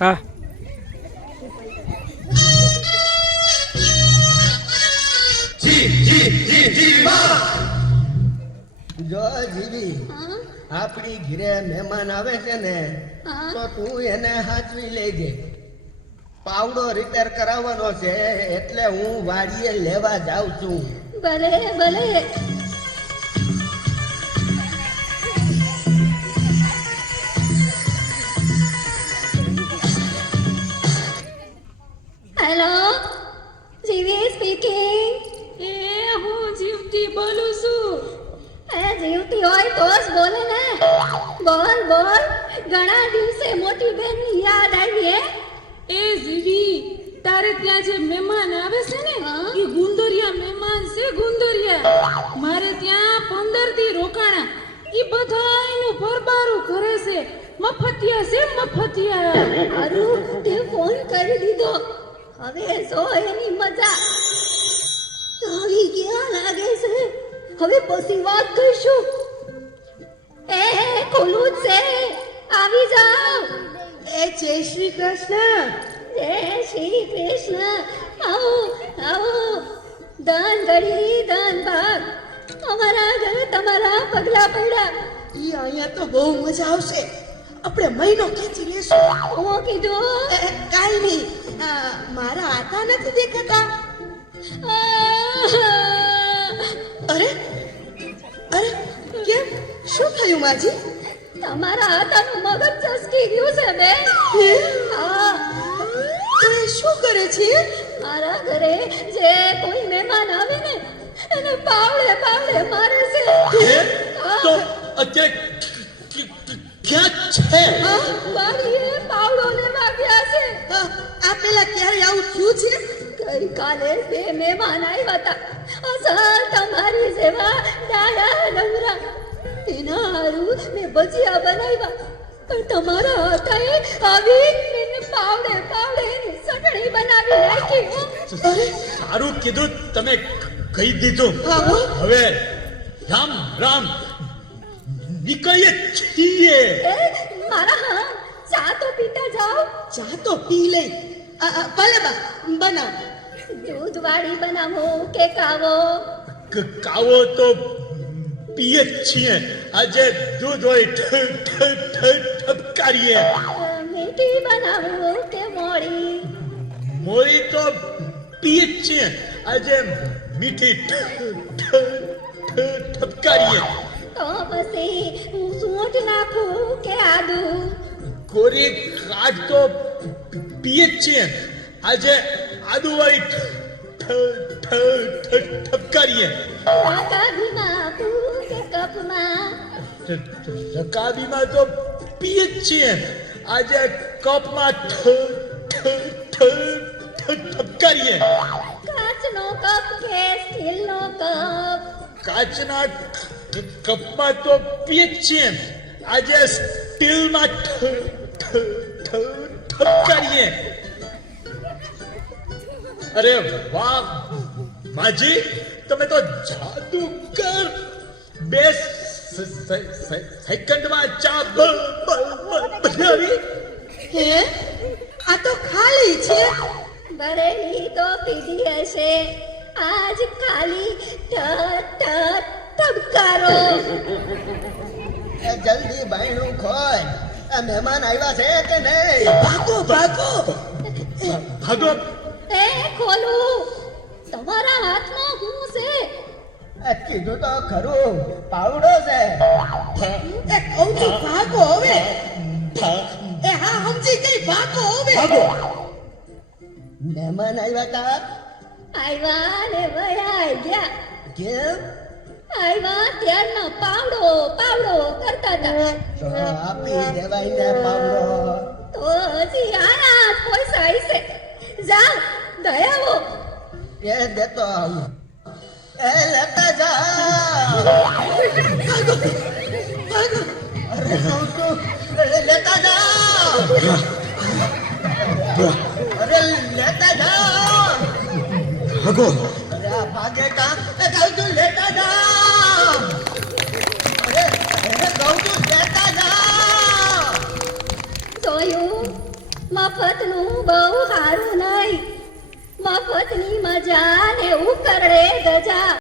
હા જો જીવી આપણી ઘરે મહેમાન આવે છે ને તો તું એને હાચવી લેજે. પાવડો રિપેર કરાવવાનો છે એટલે હું વાડીએ લેવા જાઉં છું. ભલે ભલે. હેલો, જીવી સ્પીકિંગ. હું જીવતી બોલું છું. જીવતી હોય તો જ બોલે ને. બોલ બોલ. ઘણા દિવસે મોટી બેનની યાદ આવી હે. એ જીવી, તારે ત્યાં જે મહેમાન આવે છે ને એ ગુંદરિયા મહેમાન છે. ગુંદરિયા મારે ત્યાં 15 દી રોકાણા. એ બધાયનું ભરબારું કરે છે. મફતિયા છે મફતિયા. અરુ તે ફોન કરી દીધો. હવે જો એની મજા આવી ગયા લાગે છે. હવે પછી વાત કરશું. એ ખોલું છે, આવી જાઓ. એ જય શ્રી કૃષ્ણ. જય શ્રી કૃષ્ણ. આવો આવો. દાન ગળી દાન ભાગ. અમારા ઘરે તમારા પગલા પડ્યા. ઈ અહીંયા તો બહુ મજા આવશે. આપણે મહિનો ખેંચી લેશું. હું કીધું કાઈ નહીં. મારા આટા નથી દેખાતા. અરે અરે, કેમ? શું થયું માજી? તમારા હાથાનું મગજ ચસકી ગયું છે બે. હા. એ શું કરે છે? મારા ઘરે જે કોઈ મહેમાન આવે ને એને પાવડે પાવડે મારે છે. તો અત્યારે ક્યાં છે? વાડીએ પાવડો લેવા ગયા છે. આ પેલા ક્યારે આવું થયું છે? ગઈકાલે 2 મહેમાન આવ્યા હતા. અસલ તમારી જેવા ડાયા ડમરા. એના હારું મેં ભજીયા બનાવ્યા. પણ તમારા હાથાએ આવી એને પાવડે પાવડે એની ચટણી બનાવી નાખી. અરે સારું કીધું તમે કહી દીધું. હવે રામ રામ નીકળીએ છીએ. મારા ચા તો પીતા જાઓ. ચા તો પી લઈ. ભલે બા બનાવ. દૂધ વાળી બનાવો કે કાવો? કાવો તો પીએ જ છીએ. આજે દૂધ હોય ઠપકારીએ. મીઠી બનાવો કે મોળી? મોળી તો પીએ જ છીએ. આજે મીઠી ઠપકારીએ. તો પછી હું સૂંઠ નાખું કે આદુ? કોરી કાઢ તો પીએ જ છીએ. આજે આદુવાળી ઠપકારીએ. રકાબીમાં આપું કે કપમાં? રકાબીમાં તો પીએ જ છીએ. આજે કપમાં ઠપકારીએ. કાચનો કપ કે સ્ટીલનો કપ? કાચના કપમાં તો પીએ જ છીએ. આજે સ્ટીલમાં ઠપકારીએ. અરે વાહ માજી, તમે તો જાદુગર. 2 સેકન્ડમાં ચા બનાવી. હે, આ તો ખાલી છે. ભરેલી તો પીધી હશે. આજ ખાલી ટબકારો. જલ્દી બાયણું ખોલ. આ મહેમાન આવ્યા છે કે નહીં? ભાગો ભાગો. ભાગો. એ ખોલું. તમારા હાથમાં શું છે? કીધું તો ખરું, પાવડો છે. એ કહું છું ભાગો હવે. એ હા સમજી ગઈ, ભાગો હવે. ભાગો. મહેમાન આવ્યા તા. આવ્યા ને વયા ગયા. કેમ? આવ્યા ત્યારના પાવડો પાવડો કરતા હતા. તો આપી દેવાય ને પાવડો. તો હજી આયા જ પૈસા હશે. જાઓ દયાવો. એ દેતો આવું. એ લેતા જાઓ. અરે કહું છું, લેતા જાઓ. અરે લેતા જાઓ. ભાગો. અરે આ ભાગે કામ. એ કહું છું લેતા જાઓ. અરે કહું છું લેતા જાઓ. જોયું મફતનું બહુ સારું નહીં. મફતની મજા ને ઉકરડે ગજા.